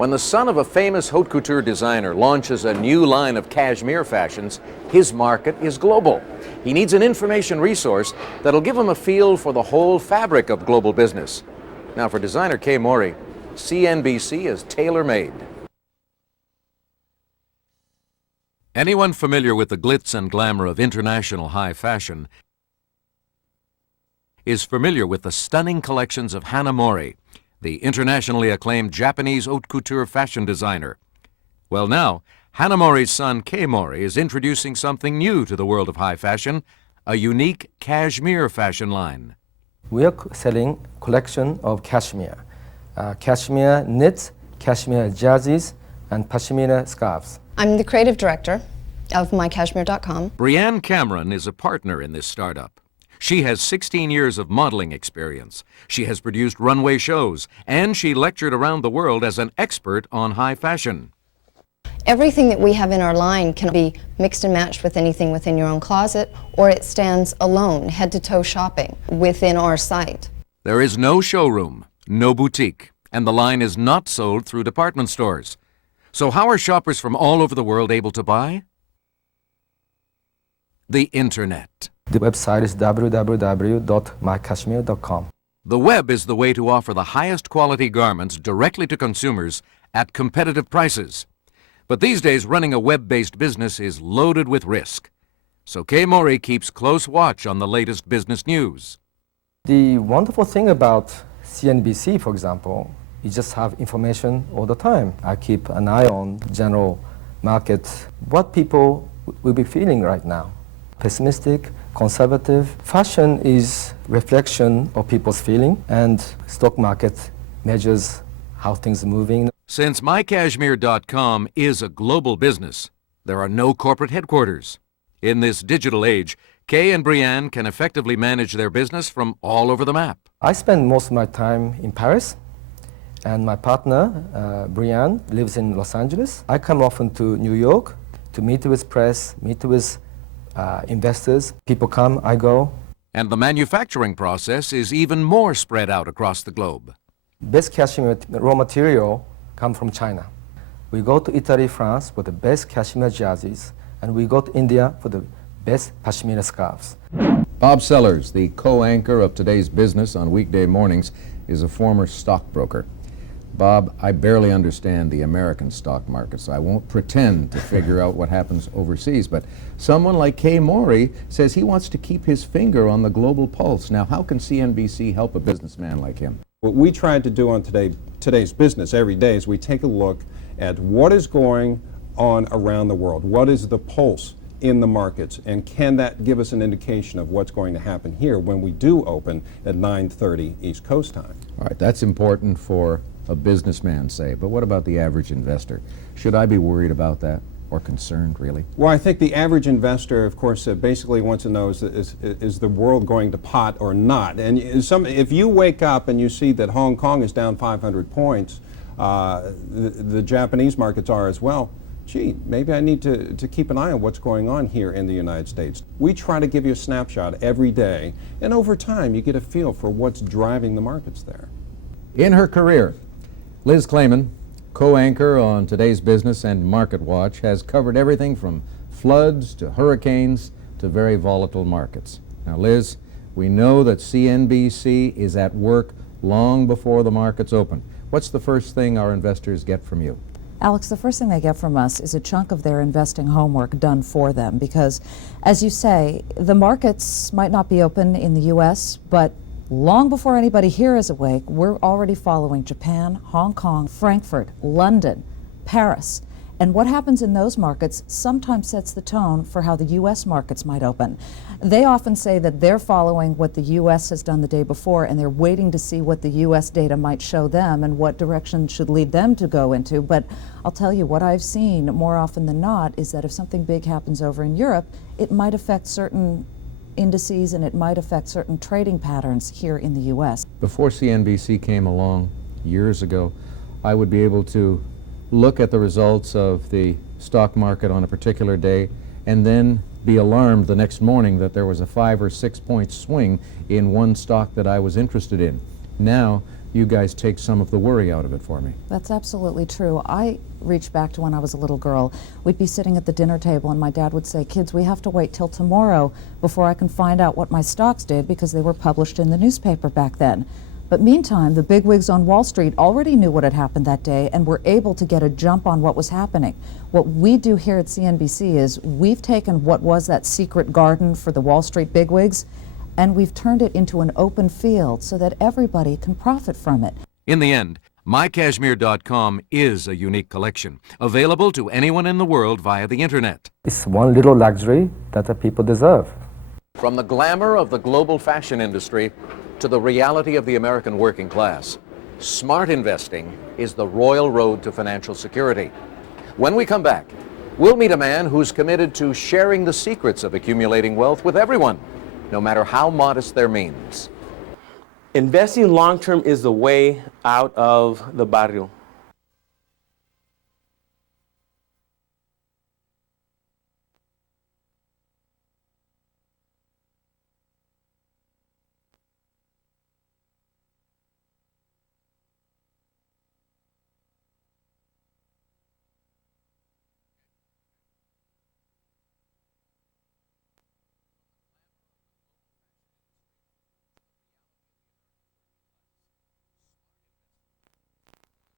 When the son of a famous haute couture designer launches a new line of cashmere fashions, his market is global. He needs an information resource that'll give him a feel for the whole fabric of global business. Now, for designer Kay Morey, CNBC is tailor-made. Anyone familiar with the glitz and glamour of international high fashion is familiar with the stunning collections of Hana Mori, the internationally acclaimed Japanese haute couture fashion designer. Well, now, Hana Mori's son Kay Morey is introducing something new to the world of high fashion, a unique cashmere fashion line. We are selling collection of cashmere, cashmere knits, cashmere jerseys, and pashmina scarves. I'm the creative director of mycashmere.com. Brianne Cameron is a partner in this startup. She has 16 years of modeling experience. She has produced runway shows, and she lectured around the world as an expert on high fashion. Everything that we have in our line can be mixed and matched with anything within your own closet, or it stands alone, head-to-toe shopping within our site. There is no showroom, no boutique, and the line is not sold through department stores. So how are shoppers from all over the world able to buy? The Internet. The website is www.mycashmere.com. The web is the way to offer the highest quality garments directly to consumers at competitive prices. But these days, running a web-based business is loaded with risk. So Kay Morey keeps close watch on the latest business news. The wonderful thing about CNBC, for example, you just have information all the time. I keep an eye on general market, what people will be feeling right now. Pessimistic, conservative. Fashion is reflection of people's feeling, and stock market measures how things are moving. Since mycashmere.com is a global business, there are no corporate headquarters. In this digital age, Kay and Brianne can effectively manage their business from all over the map. I spend most of my time in Paris, and my partner, Brianne, lives in Los Angeles. I come often to New York to meet with press, meet with investors. People come, I go. And the manufacturing process is even more spread out across the globe. Best cashmere raw material come from China. We go to Italy, France for the best cashmere jerseys, and we go to India for the best pashmina scarves. Bob Sellers, the co-anchor of Today's Business on weekday mornings, is a former stockbroker. Bob, I barely understand the American stock market, so I won't pretend to figure out what happens overseas, but someone like Kay Morey says he wants to keep his finger on the global pulse. Now, how can CNBC help a businessman like him? What we tried to do on Today's Business every day is we take a look at what is going on around the world. What is the pulse in the markets, and can that give us an indication of what's going to happen here when we do open at 9:30 East Coast time? All right, that's important for a businessman, say, but what about the average investor? Should I be worried about that or concerned, really? Well, I think the average investor, of course, basically wants to know is the world going to pot or not? And if you wake up and you see that Hong Kong is down 500 points, the Japanese markets are as well, gee, maybe I need to keep an eye on what's going on here in the United States. We try to give you a snapshot every day, and over time you get a feel for what's driving the markets there. In her career, Liz Clayman, co-anchor on Today's Business and Market Watch, has covered everything from floods to hurricanes to very volatile markets. Now, Liz, we know that CNBC is at work long before the markets open. What's the first thing our investors get from you? Alex, the first thing they get from us is a chunk of their investing homework done for them because, as you say, the markets might not be open in the U.S., but long before anybody here is awake, we're already following Japan, Hong Kong, Frankfurt, London, Paris. And what happens in those markets sometimes sets the tone for how the U.S. markets might open. They often say that they're following what the U.S. has done the day before, and they're waiting to see what the U.S. data might show them and what direction should lead them to go into. But I'll tell you, what I've seen more often than not is that if something big happens over in Europe, it might affect certain indices and it might affect certain trading patterns here in the U.S. Before CNBC came along years ago, I would be able to look at the results of the stock market on a particular day and then be alarmed the next morning that there was a 5 or 6 point swing in one stock that I was interested in. Now, you guys take some of the worry out of it for me. That's absolutely true. I reach back to when I was a little girl. We'd be sitting at the dinner table and my dad would say, "Kids, we have to wait till tomorrow before I can find out what my stocks did," because they were published in the newspaper back then. But meantime, the bigwigs on Wall Street already knew what had happened that day and were able to get a jump on what was happening. What we do here at CNBC is we've taken what was that secret garden for the Wall Street bigwigs and we've turned it into an open field so that everybody can profit from it. In the end, mycashmere.com is a unique collection, available to anyone in the world via the internet. It's one little luxury that the people deserve. From the glamour of the global fashion industry to the reality of the American working class, smart investing is the royal road to financial security. When we come back, we'll meet a man who's committed to sharing the secrets of accumulating wealth with everyone, no matter how modest their means. Investing long-term is the way out of the barrio.